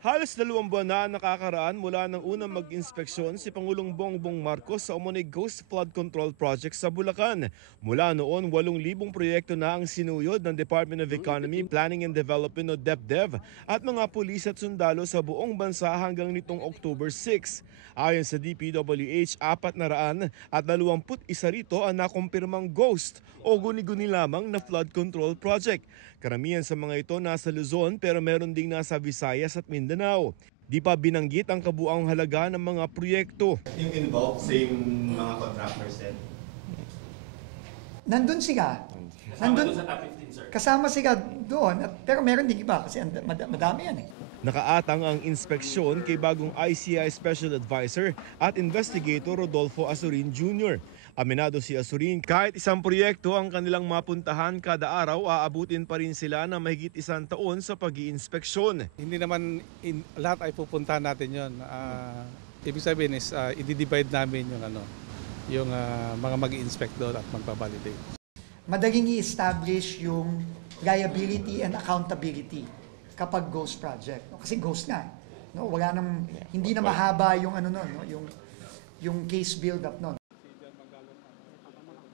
Halos 2 buwan na ang nakakaraan mula nang unang mag-inspeksyon si Pangulong Bongbong Marcos sa umunoy Ghost Flood Control Project sa Bulacan. Mula noon, 8,000 proyekto na ang sinuyod ng Department of Economy, Planning and Development o DepDev at mga pulis at sundalo sa buong bansa hanggang nitong October 6. Ayon sa DPWH, 421 rito ang nakumpirmang ghost o guni-guni lamang na flood control project. Karamihan sa mga ito nasa Luzon pero meron ding nasa Visayas at Mindanao. Di pa binanggit ang kabuang halaga ng mga proyekto. Yung involved, same mga contractors din? Nandun sila. Nandun, sa top 15, sir. Kasama sila doon. Pero meron din iba kasi madami yan eh. Nakaatang ang inspeksyon kay bagong ICI Special Advisor at Investigator Rodolfo Asurin Jr. Aminado si Asurin, kahit isang proyekto ang kanilang mapuntahan kada araw, aabutin pa rin sila ng mahigit 1 taon sa pag-iinspeksyon. Hindi naman lahat ay pupuntahan natin yon. Ibig sabihin is i-divide namin yung mga mag-i-inspect doon at magpa-validate. Madaling i-establish yung liability and accountability kapag ghost project. Kasi ghost nga. No? Wala nang, hindi na mahaba yung yung case build-up nun.